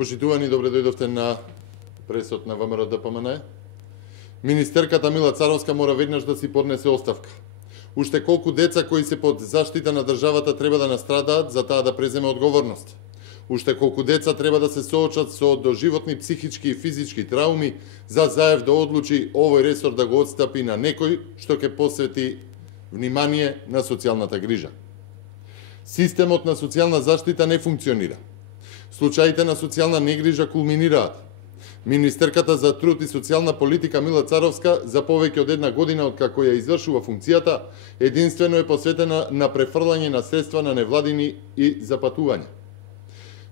Почитувани, добре дојдовте на пресот на ВМРО ДПМН. Министерката Мила Царовска мора веднаш да си поднесе оставка. Уште колку деца кои се под заштита на државата треба да настрадаат за таа да преземе одговорност. Уште колку деца треба да се соочат со доживотни психички и физички трауми за Заев да одлучи овој ресор да го отстапи на некој што ќе посвети внимание на социјалната грижа. Системот на социјална заштита не функционира. Случаите на социјална негрижа кулминираат. Министерката за труд и социјална политика Мила Царовска за повеќе од една година откако ја извршува функцијата, единствено е посветена на префрлање на средства на невладини и запатување.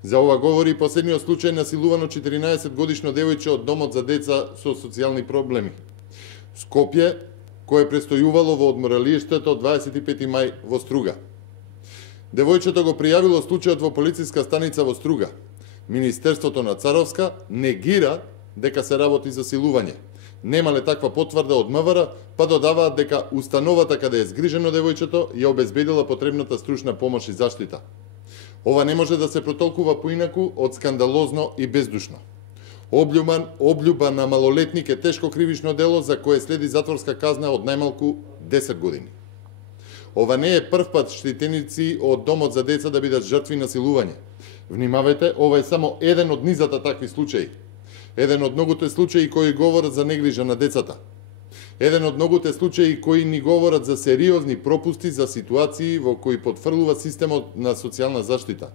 За ова говори последниот случај на силувано 14-годишно девојче од домот за деца со социјални проблеми. Скопје, кое престојувало во одморалиштето 25 мај во Струга. Девојчето го пријавило случајот во полициска станица во Струга. Министерството на Царовска негира дека се работи за силување. Немале таква потврда од МВР, па додаваат дека установата каде е згрижено девојчето ја обезбедила потребната стручна помош и заштита. Ова не може да се протолкува поинаку од скандалозно и бездушно. Облюба на малолетник е тешко кривишно дело за кое следи затворска казна од најмалку 10 години. Ова не е прв пат штитеници од домот за деца да бидат жртви на силување. Внимавајте, ова е само еден од низата такви случаи. Еден од многуте случаи кои говорат за негрижа на децата. Еден од многуте случаи кои ни говорат за сериозни пропусти за ситуации во кои потфрлува системот на социјална заштита.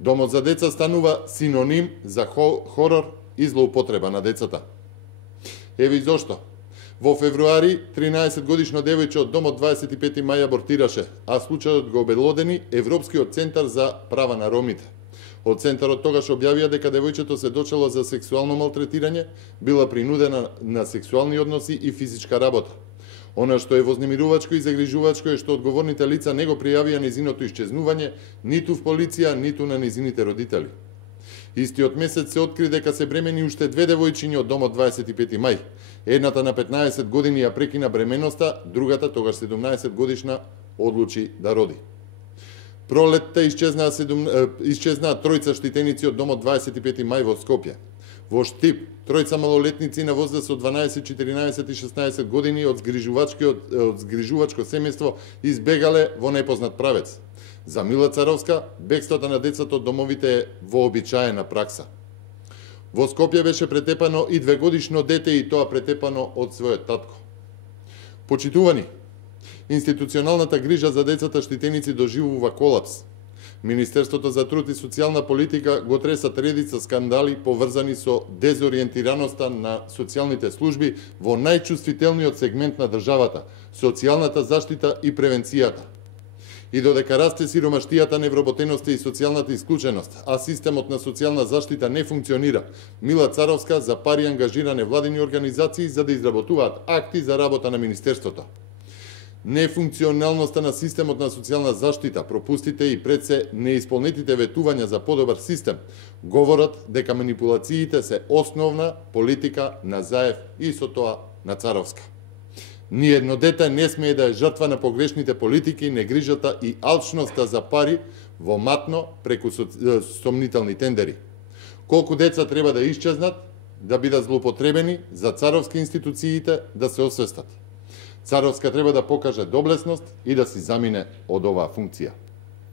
Домот за деца станува синоним за хорор и злоупотреба на децата. Еви зошто. Во февруари 13-годишно девојче од домот 25 мај абортираше, а случајот го обелодени Европскиот центар за права на ромите. Од центарот тогаш објавија дека девојчето се дочело за сексуално малтретирање, била принудена на сексуални односи и физичка работа. Она што е вознемирувачко и загрижувачко е што одговорните лица не го пријавија незиното исчезнување ниту в полиција, ниту на незините родители. Истиот месец се откри дека се бремени уште две девојчињи од домот 25 мај. Едната на 15 години ја прекина бременоста, другата, тогаш 17 годишна, одлучи да роди. Пролетта исчезнаа тројца штитеници од домот 25 мај во Скопје. Во Штип, тројца малолетници на возраст од 12, 14 и 16 години од згрижувачко семејство избегале во непознат правец. За Мила Царовска, бегството на децата од домовите е вообичаена пракса. Во Скопје беше претепано и 2-годишно дете и тоа претепано од својот татко. Почитувани, институционалната грижа за децата штитеници доживува колапс. Министерството за труд и социјална политика го тресат редица скандали поврзани со дезориентираноста на социјалните служби во најчувствителниот сегмент на државата – социјалната заштита и превенцијата. И додека расте сиромаштијата, невработеноста и социјалната исклученост, а системот на социјална заштита не функционира, Мила Царовска за пари ангажира невладини организации за да изработуваат акти за работа на Министерството. Нефункционалноста на системот на социјална заштита, пропустите и пред се неисполнетите ветувања за подобар систем, говорат дека манипулациите се основна политика на Заев и со тоа на Царовска. Ниедно дете не смее да е жртва на погрешните политики, негрижата и алчноста за пари во матно преку сомнителни тендери. Колку деца треба да исчезнат, да бидат злоупотребени за Царовски институциите да се освестат. Царовска треба да покаже доблесност и да си замине од оваа функција.